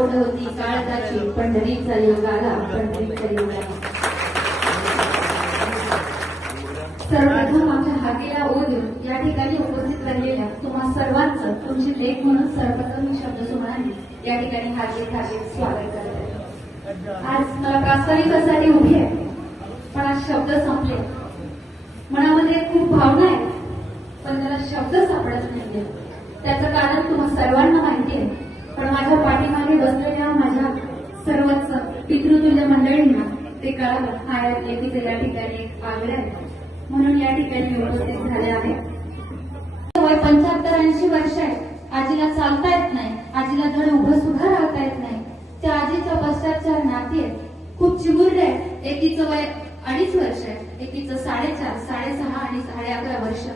ओढ होती. काळजाची पंढरीचा योग आला पंढरीचा योग आला सर्वप्रथम आमच्या हाकेला ओढ या ठिकाणी उपस्थित राहिलेल्या तुम्हा सर्वांचं तुमची लेख म्हणून सर्वप्रथम मी शब्दसुमनाने या ठिकाणी हार्दिक हार्दिक स्वागत करते आज मला प्रास्ताविकासाठी उभी आहे पण आज शब्द संपले. मनामध्ये खूप भावना आहे पण त्याला शब्द सापडत नाहीये. त्याचं कारण तुम्हा सर्वांना माहिती आहे. पण माझ्या पाठीमागे बसलेल्या माझ्या सर्वच पितृतुल्य मंडळींना ते कळालं. हा लेखीचं या ठिकाणी एक आहे. म्हणून या ठिकाणी उपस्थित झाले आहे. वय पंच्याहत्तर ऐंशी वर्ष आहे. आजीला चालता येत नाही. आजीला धड उभं सुद्धा राहता येत नाही. त्या आजीच्या पश्चात चार नाती आहेत. खूप चिमुरडे आहेत. एकीचं वय अडीच वर्ष आहे. एकीचं साडेचार साडेसहा आणि साडे अकरा वर्ष.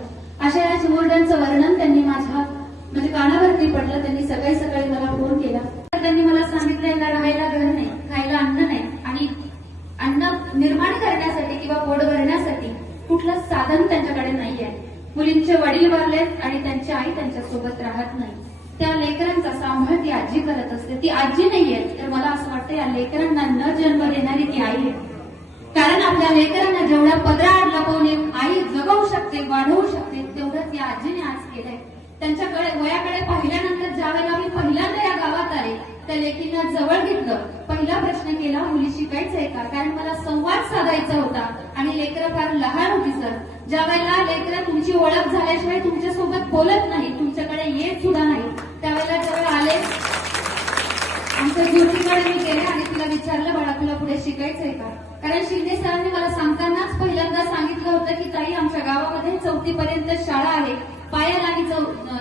अशा या चिमुरड्यांचं वर्णन त्यांनी माझ्या म्हणजे कानावरती पडलं त्यांनी सकाळी सकाळी मला फोन केला. तर त्यांनी मला सांगितलं यांना राहायला घर नाही खायला अन्न नाही आणि अन्न निर्माण करण्यासाठी किंवा पोट भरण्यासाठी कुठलं साधन त्यांच्याकडे नाही आहे मुलींचे वडील वारलेत आणि त्यांची आई त्यांच्यासोबत राहत नाही. त्या लेकरांचा सांभाळ ती आजी करत असते. ती आजी नाहीये तर मला असं वाटतं या लेकरांना न जन्म देणारी ती आई आहे. कारण आपल्या लेकरांना जेवढ्या पदराआड लपवणे आई जगवू शकते वाढवू शकते तेवढं ती आजीने आज केलंय. त्यांच्याकडे वयाकडे पाहिल्यानंतर ज्या वेळेला मी पहिल्यांदा या गावात आले त्या लेकींना जवळ घेतलं. पहिला प्रश्न केला मुली शिकायचंय का? कारण मला संवाद साधायचा होता आणि लेकरं फार लहान होती सर. ज्या वेळेला लेकरं तुमची ओळख झाल्याशिवाय तुमच्यासोबत बोलत नाही तुमच्याकडे येत सुद्धा नाही. त्यावेळेला जवळ आले. आमच्या ज्योतीकडे मी गेले आणि तिला विचारलं बाळा तुला पुढे शिकायचंय का? कारण शिंदे सरांनी मला सांगतानाच पहिल्यांदा सांगितलं होतं की ताई आमच्या गावामध्ये चौथी पर्यंत शाळा आहे. पायल आणि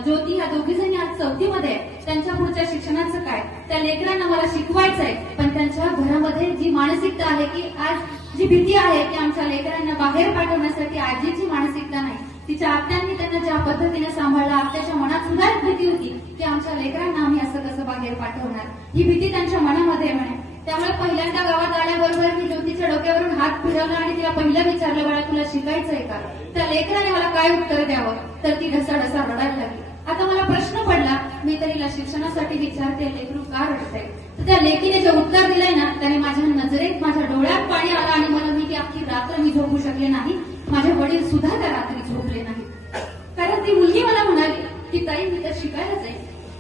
ज्योती ह्या दोघी जणी आज चौथीमध्ये आहेत. त्यांच्या पुढच्या शिक्षणाचं काय? त्या लेकरांना मला शिकवायचंय पण त्यांच्या घरामध्ये जी मानसिकता आहे की आज जी भीती आहे की आमच्या लेकरांना बाहेर पाठवण्यासाठी आजीची मानसिकता नाही तिच्या आत्यांनी त्यांना ज्या पद्धतीने सांभाळला आत्याच्या मनात सुद्धा एक भीती होती की आमच्या लेकरांना आम्ही असं कसं बाहेर पाठवणार? ही भीती त्यांच्या मनामध्ये म्हणे. त्यामुळे पहिल्यांदा गावात आल्याबरोबर मी ज्योतीच्या डोक्यावरून हात फिरवला आणि तिला पहिलं विचारलं बाळा तुला शिकायचंय का? त्या लेकराने मला काय उत्तर द्यावं? तर ती ढसाढसा रडायला लागली. आता मला प्रश्न पडला मी तरीला शिक्षणासाठी विचारते लेकरू का रडतंय? तर त्या लेकीने जे उत्तर दिलंय ना त्याने माझ्या नजरेत माझ्या डोळ्यात पाणी आलं आणि मला मी ती अख्खी रात्र मी झोपू शकले नाही. माझे वडील सुद्धा त्या रात्री झोपले नाही कारण ती मुलगी मला म्हणाली की ताई मी तर शिकायलाच आहे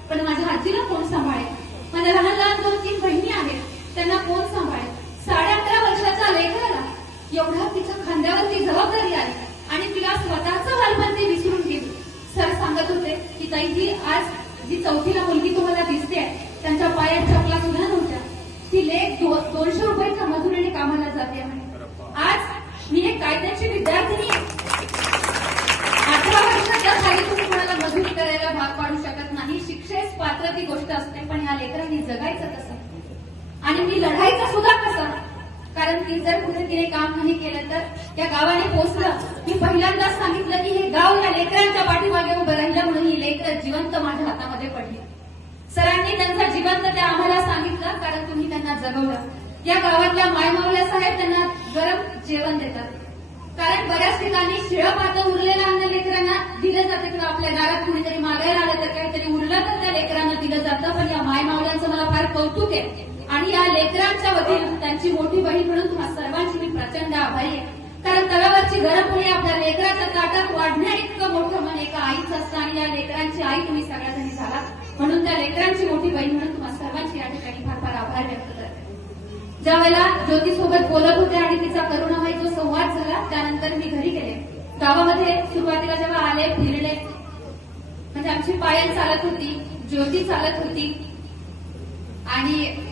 पण माझ्या आजीला कोण सांभाळेल? माझ्या लहान लहान दोन तीन बहिणी आहेत त्यांना कोण सांभाळेल? साडे अकरा वर्षाचा लेकराला एवढा तिच्या खांद्यावरती जबाबदारी आली. तिला स्वतःच बालपण विसरून गेली. सर सांगत होते की ताई जी आज जी चौथीला मुलगी तुम्हाला दिसते त्यांच्या पायात चपला सुद्धा नव्हत्या. ती लेख दो- दोनशे रुपयाच्या मजुरीने कामाला जाते म्हणे आज मी एक कायद्याची विद्यार्थिनी अठरा वर्षाच्या खाली तुम्ही कोणाला मजुरी करायला भाग पाडू शकत नाही. शिक्षेस पात्र ती गोष्ट असते पण ह्या लेकरांनी जगायचं कसं? आणि मी लढायचं सुद्धा कसं? कारण जर कुठे तिने काम नाही केलं तर त्या गावाने पोहोचलं. मी पहिल्यांदाच सांगितलं की हे गाव या लेकरांच्या पाठीमागे उभं राहिलं म्हणून ही लेकर जिवंत माझ्या हातामध्ये पडली. सरांनी त्यांचा जिवंत ते आम्हाला सांगितलं कारण तुम्ही त्यांना जगवलं. या गावातल्या मायमावल्या साहेब त्यांना गरम जेवण देतात. कारण बऱ्याच ठिकाणी शिळं पातं उरलेलं अन्न लेकरांना दिलं जातं किंवा आपल्या दारात कुणीतरी मागायला आलं तर काहीतरी उरलं तर त्या लेकरांना दिलं जातं. पण या मायमावल्यांचं मला फार कौतुक आहे. आणि या लेकरांच्या वतीनं त्यांची मोठी बहीण म्हणून तुम्हा सर्वांची मी प्रचंड आभारी आहे. कारण तव्यावरची गरम पोळी आपल्या लेकराच्या ताटात वाढण्या इतकं मोठं मन एका आईच असतं आणि या लेकरांची आई तुम्ही सगळ्याजणी झाला म्हणून त्या लेकरांची मोठी बहीण म्हणून तुम्हा सर्वांची या ठिकाणी फार फार आभार व्यक्त करते. ज्या वेळेला ज्योती सोबत बोलत होते आणि तिचा करुणामय जो संवाद झाला त्यानंतर मी घरी गेले. गावामध्ये सुरुवातीला जेव्हा आले फिरले. म्हणजे आमची पायल चालत होती ज्योती चालत होती. आणि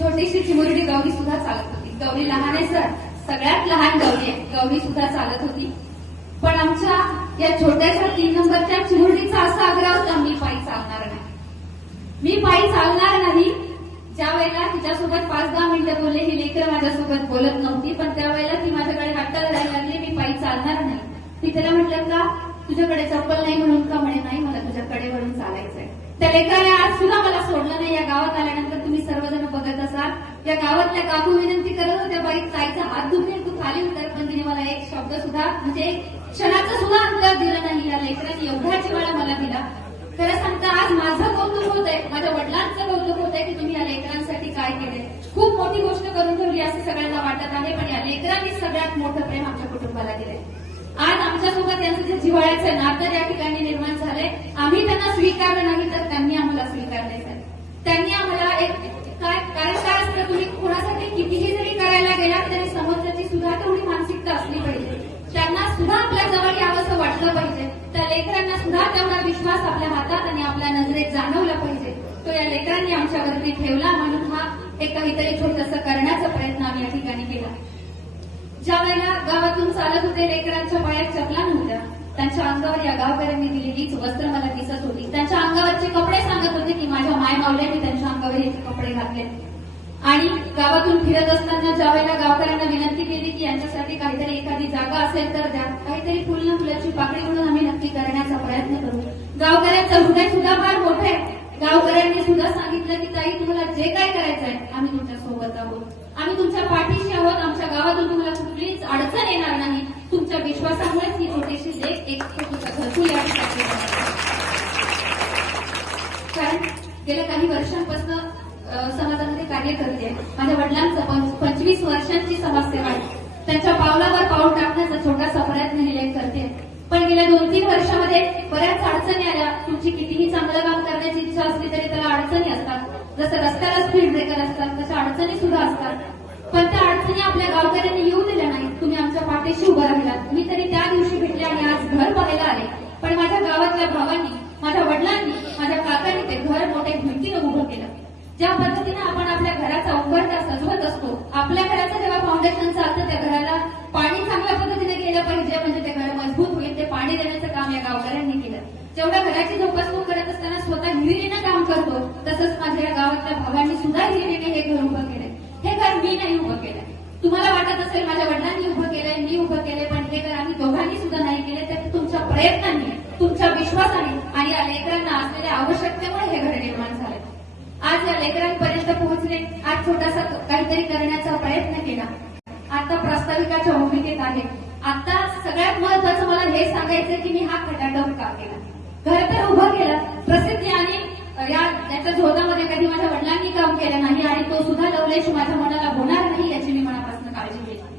छोटीशी चिमुरडी गौरी सुद्धा चालत होती. गौरी लहान आहे सर. सगळ्यात लहान गौरी आहे. गौरी सुद्धा चालत होती. पण आमच्या या छोट्याशा तीन नंबरच्या चिमुरडीचा असा आग्रह होता मी पायी चालणार नाही. मी पायी चालणार नाही. ज्या वेळेला तिच्यासोबत पाच दहा मिनिटं बोलले ही लेकर माझ्यासोबत बोलत नव्हती पण त्यावेळेला ती माझ्याकडे हट्टा करायला लागली मी पायी चालणार नाही. मी तिला म्हटलं का? तुझ्याकडे चप्पल नाही म्हणून का म्हणे? नाही मला तुझ्याकडे वरून चालायचंय. त्या लेकराने आज सुद्धा मला सोडलं नाही. या गावात आल्यानंतर तुम्ही सर्वजण बघत असाल. या गावातल्या काकू विनंती करत होत्या बाई ताईचा हात दुखेल तू खाली उतर. पण तिने मला एक शब्द सुद्धा म्हणजे क्षणाचा सुद्धा अंतर दिला नाही. या लेकरांनी एवढा जिवाळा मला दिला. खरं सांगता आज माझं कौतुक होत आहे माझ्या वडिलांचं कौतुक होत आहे की तुम्ही या लेकरांसाठी काय केलंय. खूप मोठी गोष्ट करून ठेवली असं सगळ्यांना वाटत आहे पण या लेकरांनी सगळ्यात मोठं प्रेम आमच्या कुटुंबाला दिलंय. आज आमच्यासोबत यांचं जे जिव्हाळ्याचं नातं या ठिकाणी निर्माण झालंय आम्ही त्यांना स्वीकारलं नाही तर त्यांनी आम्हाला स्वीकारले सर. त्यांनी आम्हाला एक काय कारण काय असतं तुम्ही कोणासाठी कितीही जरी करायला गेला तरी समोरच्याची सुद्धा तेवढी मानसिकता असली पाहिजे. त्यांना सुद्धा आपल्या जवळ यावंसं वाटलं पाहिजे. त्या लेकरांना सुद्धा तेवढा विश्वास आपल्या हातात आणि आपल्या नजरेत जाणवला पाहिजे. तो या लेकरांनी आमच्यावरती ठेवला म्हणून हा एक काहीतरी छोटस करण्याचा प्रयत्न आम्ही या ठिकाणी केला. ज्या वेळेला गावातून चालत होते लेकरांच्या पायात चपला नव्हत्या त्यांच्या अंगावर या गावकऱ्यांनी दिलेलीच वस्त्र मला दिसत होती. त्यांच्या अंगावरचे कपडे सांगत होते की माझ्या माय मावल्याने त्यांच्या अंगावर हे कपडे घातले. आणि गावातून फिरत असताना ज्या वेळेला गावकऱ्यांना विनंती केली की यांच्यासाठी काहीतरी एखादी जागा असेल तर द्या. काहीतरी फुल ना फुलाची पाकडी म्हणून आम्ही नक्की करण्याचा प्रयत्न करू. गावकऱ्यांचं हृदय सुद्धा फार मोठं आहे. गावकऱ्यांनी सुद्धा सांगितलं की ताई तुम्हाला जे काय करायचं आहे आम्ही तुमच्यासोबत आहोत. आम्ही तुमच्या पाठीशी आहोत. आमच्या गावातून तुम्हाला कुठलीच अडचण येणार नाही. तुमच्या विश्वासामुळेच ही छोटीशी लेख एक घरकुल या ठिकाणी कारण गेल्या काही वर्षांपासून समाजामध्ये कार्य करते माझ्या वडिलांचं पंचवीस वर्षांची समाजसेवा आहे. त्यांच्या पावलावर पाऊल टाकण्याचा छोटासा प्रयत्न हे लेख करते. पण गेल्या दोन तीन वर्षामध्ये बऱ्याच अडचणी आल्या. तुमची कितीही चांगलं काम करण्याची इच्छा असली तरी त्याला अडचणी असतात. जसं रस्त्याला स्पीड ब्रेकर असतात तशा अडचणी सुद्धा असतात. पण त्या अडचणी आपल्या गावकऱ्यांनी येऊ दिल्या नाही तुम्ही आमच्या पाठीशी उभं राहिलात. मी तरी त्या दिवशी भेटले आणि आज घर पाहायला आले. पण माझ्या गावातल्या भावांनी माझ्या वडिलांनी माझ्या काकांनी ते घर मोठ्या भिंतीनं उभं केलं. ज्या पद्धतीने आपण आपल्या घराचा उघडता सजवत असतो आपल्या घराचं जेव्हा फाउंडेशन चालतं त्या घराला पाणी चांगल्या पद्धतीने गेलं पाहिजे म्हणजे ते घर मजबूत होईल ते पाणी देण्याचं काम या गावकऱ्यांनी केलं. जेवढ्या घराची जोपासणूक करत असताना स्वतः हिरिरीनं काम करतो तसंच माझ्या या गावातल्या भागांनी सुद्धा हिरिरीने हे घर उभं केलंय. हे घर मी नाही उभं केलंय. तुम्हाला वाटत असेल माझ्या वडिलांनी उभं केलंय मी उभं केलंय पण हे घर आम्ही दोघांनी सुद्धा नाही केले तर तुमच्या प्रयत्नांनी तुमच्या विश्वासाने आणि या लेकरांना असलेल्या आवश्यकतेमुळे हे घर निर्माण झाले आज या लेकरांपर्यंत पोहोचले आज छोटासा काहीतरी करण्याचा प्रयत्न केला. आता प्रास्ताविकाच्या भूमिकेत आहे. आता सगळ्यात महत्वाचं मला हे सांगायचं की मी हा खटाटोप का केला? घर तर उभं केलं. प्रसिद्धी आणि या याच्या झोतामध्ये कधी माझ्या वडिलांनी काम केलं नाही आणि तो सुद्धा लवलेश माझ्या मनाला होणार नाही याची मी मनापासून काळजी घेतली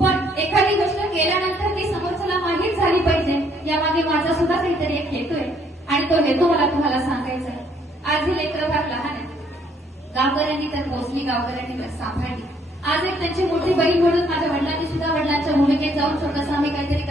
पण एखादी गोष्ट केल्यानंतर ती समोरच्याला माहीत झाली पाहिजे. यामागे माझा सुद्धा काहीतरी एक हेतू आहे. आणि तो हेतू मला तुम्हाला सांगायचा आहे. आज ही लेकरं फार लहान आहे गावकऱ्यांनी तर पोचली गावकऱ्यांनी तर सांभाळली. आज एक त्यांची मोठी बहीण म्हणून माझ्या वडिलांनी सुद्धा वडिलांच्या भूमिकेत जाऊन छोटासा आम्ही काहीतरी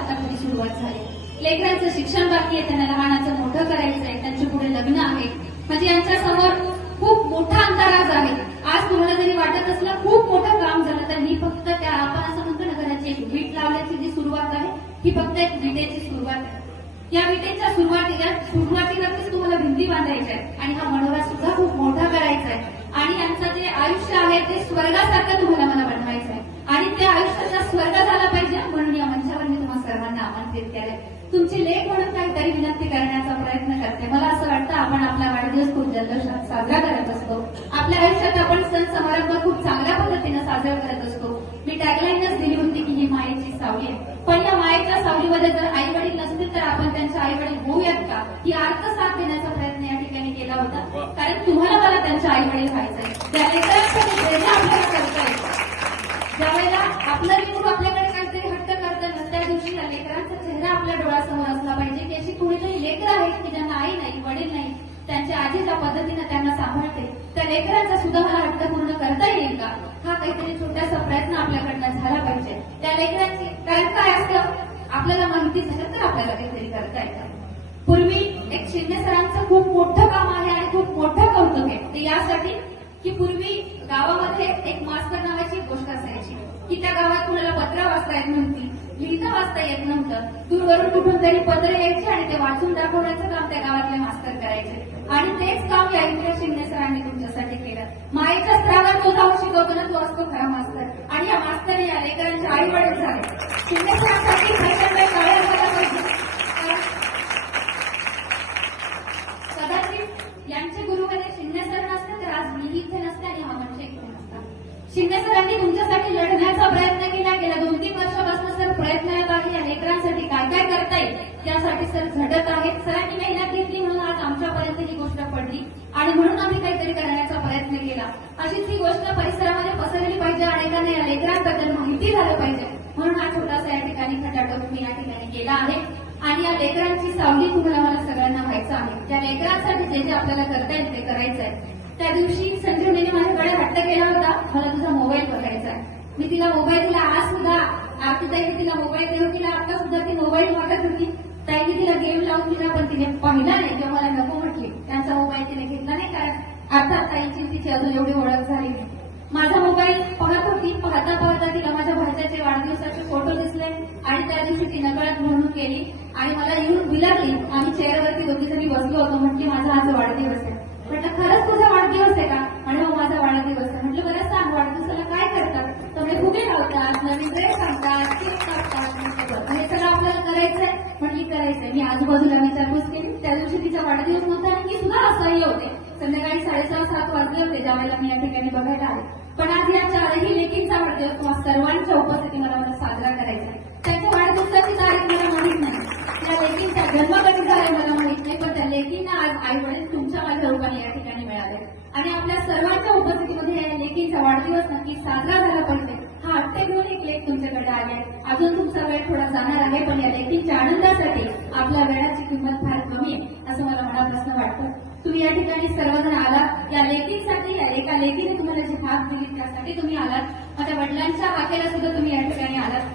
आता खरी सुरुवात झाली. लेकरांचं शिक्षण बाकी आहे त्यांना लहानाचं मोठं करायचं आहे त्यांचे पुढे लग्न आहे. म्हणजे यांच्या समोर खूप मोठा अंतराज आहे. आज तुम्हाला जरी वाटत असलं खूप मोठं काम झालं तर ही फक्त त्या आपण असं म्हणतो ना घराची एक वीट लावण्याची जी सुरुवात आहे ही फक्त एक विटेची सुरुवात आहे. या विटेच्या सुरुवातीला सुरुवातीवरतीच तुम्हाला भिंती बांधायच्या आहेत आणि हा मनोरा सुद्धा खूप मोठा करायचा आहे आणि यांचं जे आयुष्य आहे ते स्वर्गासारखं तुम्हाला मला बनवायचं आहे आणि त्या आयुष्याचा स्वर्ग झाला पाहिजे म्हणून या मंचावर मी आमंत्रित तुमची लेख म्हणून काहीतरी विनंती करण्याचा प्रयत्न करते. मला असं वाटतं आपण आपला वाढदिवस खूप जल्लोषात साजरा करत असतो. आपल्या आयुष्यात आपण सण समारंभ खूप चांगल्या पद्धतीनं साजरा करत असतो. मी टॅगलाईनच दिली होती की ही मायेची सावली आहे. पण या मायेच्या सावलीमध्ये जर आई वडील नसतील तर आपण त्यांच्या आई वडील होऊयात का? ही अर्थ साथ देण्याचा प्रयत्न या ठिकाणी केला होता. कारण तुम्हाला मला त्यांच्या आई वडील व्हायचंय त्या लेकरांसाठी आपल्याला करता येईल ज्यावेळेला आपलं लेकरू आपल्या काहीतरी हट्ट करतं ना त्या दिवशी या लेकरांचा चेहरा आपल्या डोळ्यासमोर असला पाहिजे की अशी कुणीतरी लेकर आहेत की ज्यांना आई नाही वडील नाही त्यांच्या आजी ज्या पद्धतीनं त्यांना सांभाळते. त्या लेकरांचा सुद्धा मला हट्ट पूर्ण करता येईल का? हा काहीतरी छोटासा प्रयत्न आपल्याकडनं झाला पाहिजे. त्या लेकरांचे कारण काय असतं? आपल्याला माहिती झालं तर आपल्याला काहीतरी करता येतं. पूर्वी एक शिंदे सरांचं खूप मोठं काम आहे आणि खूप मोठं कौतुक आहे. ते यासाठी की पूर्वी गावामध्ये एक मास्तर नावाची गोष्ट असायची की त्या गावात कुणाला पत्र वाचता येत नव्हती. लिहिता वाचता येत नव्हतं. दूरवरून कुठून तरी पत्र यायचे आणि ते वाचून दाखवण्याचं काम त्या गावातले मास्तर करायचे. आणि तेच काम या इथल्या शिंदे सरांनी तुमच्यासाठी केलं. मायेच्या स्तरावर तो जाऊन शिकवतो ना तो असतो खरा मास्तर. आणि या मास्तर या लेकरांचे आई वडील झाले. शिंदे सरांसाठी कदाचित यांचे गुरु शिंदे सर नसते तर आज मी इथे नसते आणि हा मंच इथे नसता. शिंदे सरांनी तुमच्यासाठी लढण्याचा प्रयत्न केला गेल्या दोन तीन वर्षापासून सर प्रयत्नात आहे या लेकरांसाठी काय काय करता येईल त्यासाठी सर झटत आहेत. सरांनी मेहनत घेतली म्हणून आज आमच्यापर्यंत ही गोष्ट पडली. आणि म्हणून आम्ही काहीतरी करण्याचा प्रयत्न केला. अशीच ही गोष्ट परिसरामध्ये पसरली पाहिजे अनेकांना या लेकरांबद्दल माहिती झालं पाहिजे. म्हणून हा छोटासा या ठिकाणी खटाटोप मी या ठिकाणी केला आहे. आणि या लेकरांची सावली तुम्हाला मला सगळ्यांना व्हायचं आहे. त्या लेकरांसाठी जे जे आपल्याला करता येईल ते करायचं आहे त्या दिवशी संजीवनीने माझ्याकडे हट्ट केला होता. मला तुझा मोबाईल बघायचा आहे. मी तिला मोबाईल दिला आज सुद्धा आरती ताईने तिला मोबाईल देऊ तिला आता सुद्धा ती मोबाईल मागत होती. ताईने तिला गेम लावून दिला पण तिने पाहिला नाही. किंवा मला नको म्हटली. त्यांचा मोबाईल तिने घेतला नाही कारण आता ताईची तिची अजून एवढी ओळख झाली नाही. माझा मोबाईल पाहत होती. पाहता पाहता तिला माझ्या भाच्याचे वाढदिवसाचे फोटो दिसले. आणि त्या दिवशी ती नकळत म्हणून केली आणि मला येऊन विलागली आम्ही चेअरवरती दोघी जणी बसलो होतो. म्हणजे माझा आज वाढदिवस आहे. म्हटलं खरंच तुझा वाढदिवस आहे का आणि हो माझा वाढदिवस आहे म्हटलं बरं सांग वाढदिवसाला काय करतात तर मी फुगे लावतात नवीन ड्रेस आणतात केक कापतात मस्त करतात. हे सगळं आपल्याला करायचंय म्हटली करायचंय. मी आजूबाजूला विचारपूस केली. त्या दिवशी तिचा वाढदिवस नव्हता आणि मी सुद्धा असह्य होते. संध्याकाळी साडेसहा सात वाजले होते. ज्यावेळेला मी या ठिकाणी बघायला आले. पण आज या चारही लेखींचा वाढदिवस तुम्हा सर्वांच्या उपस्थिती मला साजरा करायचा आहे त्यांच्या वाढदिवसाची तारीख मला माहीत नाही. त्या लेखींचा जन्म कधी झाला मला माहीत नाही पण त्या लेखींना आज आई वडील तुमच्या माझ्या रूपाने या ठिकाणी मिळाले आणि आपल्या सर्वांच्या उपस्थितीमध्ये या लेखींचा वाढदिवस नक्की साजरा झाला पाहिजे. हप्ते घेऊन एक लेख तुमच्याकडे आले अजून तुमचा वेळ थोडा जाणार आहे पण या लेखीच्या आनंदासाठी आपल्या वेळाची किंमत फार कमी आहे असं मला मनापासून वाटतं. तुम्ही या ठिकाणी सर्वजण आलात. या लेखींसाठी या एका लेखीने तुम्हाला जी भाग दिली त्यासाठी तुम्ही आलात. माझ्या वडिलांच्या वाक्याला सुद्धा तुम्ही या ठिकाणी आलात.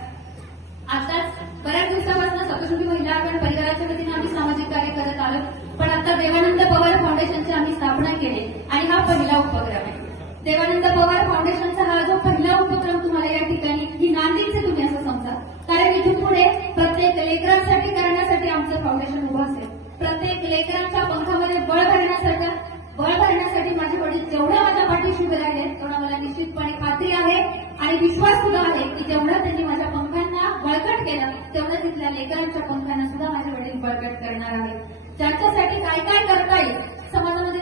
आताच बऱ्याच दिवसापासून सप्तशृंगी महिला आपण परिवाराच्या वतीने आम्ही सामाजिक कार्य करत आलो. पण आता देवानंद पवार फाउंडेशनची आम्ही स्थापना केली आणि हा पहिला उपक्रम आहे. देवानंद पवार फाउंडेशनचा हा जो पहिला उपक्रम तुम्हाला या ठिकाणी ही नांदीच तुम्ही असं समजा. कारण इथून पुढे प्रत्येक लेकरांसाठी करण्यासाठी आमचं फाउंडेशन उभं असेल. प्रत्येक लेकरांच्या पंखामध्ये बळ भरण्यासाठी बळ भरण्यासाठी माझे वडील जेवढ्या माझ्या पाठीशी उभे राहिले तेवढा मला निश्चितपणे खात्री आहे आणि विश्वास सुद्धा आहे की जेवढं त्यांनी माझ्या पंखांना बळकट केलं तेवढं तिथल्या लेकरांच्या पंखांना सुद्धा माझे वडील बळकट करणार आहे ज्यांच्यासाठी काय काय करता येईल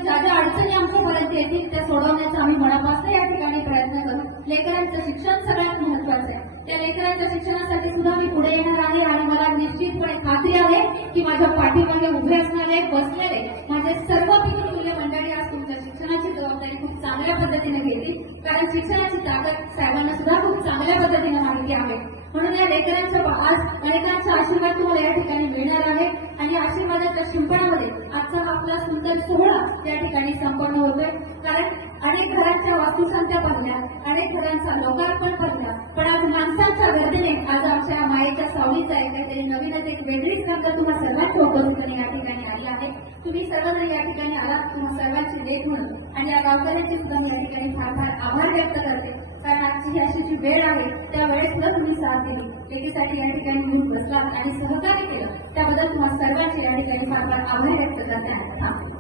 ज्या ज्या अडचणी आमच्यापर्यंत येतील त्या सोडवण्याचा आम्ही मनापासून या ठिकाणी प्रयत्न करू. लेकरांचं शिक्षण सगळ्यात महत्वाचं आहे. त्या लेकरांच्या शिक्षणासाठी सुद्धा मी पुढे येणार आहे आणि मला निश्चितपणे खात्री आहे की माझ्या पाठीमागे उभे असणारे बसलेले माझे सर्व पितृतुल्य मंडळी आज तुमच्या शिक्षणाची जबाबदारी खूप चांगल्या पद्धतीने घेतील. कारण शिक्षणाची ताकद साहेबांना सुद्धा खूप चांगल्या पद्धतीने माहिती आहे. म्हणून या लेकरांच्या आज अनेकांचा आशीर्वाद तुम्हाला या ठिकाणी मिळणार आहे. आणि आशीर्वादाच्या शिंपणामध्ये आजचा आपला सुंदर सोहळा या ठिकाणी संपन्न होतोय. कारण अनेक घरांच्या वास्तुशांत्या पडल्या अनेक घरांचा लोकार्पण पडला पण आज माणसांच्या गर्दीने आज आमच्या मायेच्या सावलीचा आहे काहीतरी नवीनच एक वेगळीच संख्या तुम्हाला सर्वांच्या उपस्थितीने या ठिकाणी आली आहे. तुम्ही सर्वजण या ठिकाणी आलात तुम्हा सर्वांची लेख म्हणून. आणि या गावकऱ्यांची सुद्धा मी या ठिकाणी फार फार आभार व्यक्त करते. कारण आजची अशी जी वेळ आहे त्या वेळेत सुद्धा तुम्ही साथ दिली. एकीसाठी या ठिकाणी घेऊन बसलात आणि सहकार्य केलं. त्याबद्दल तुम्हाला सर्वांचे या ठिकाणी फार फार आभार व्यक्त करते.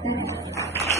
धन्यवाद.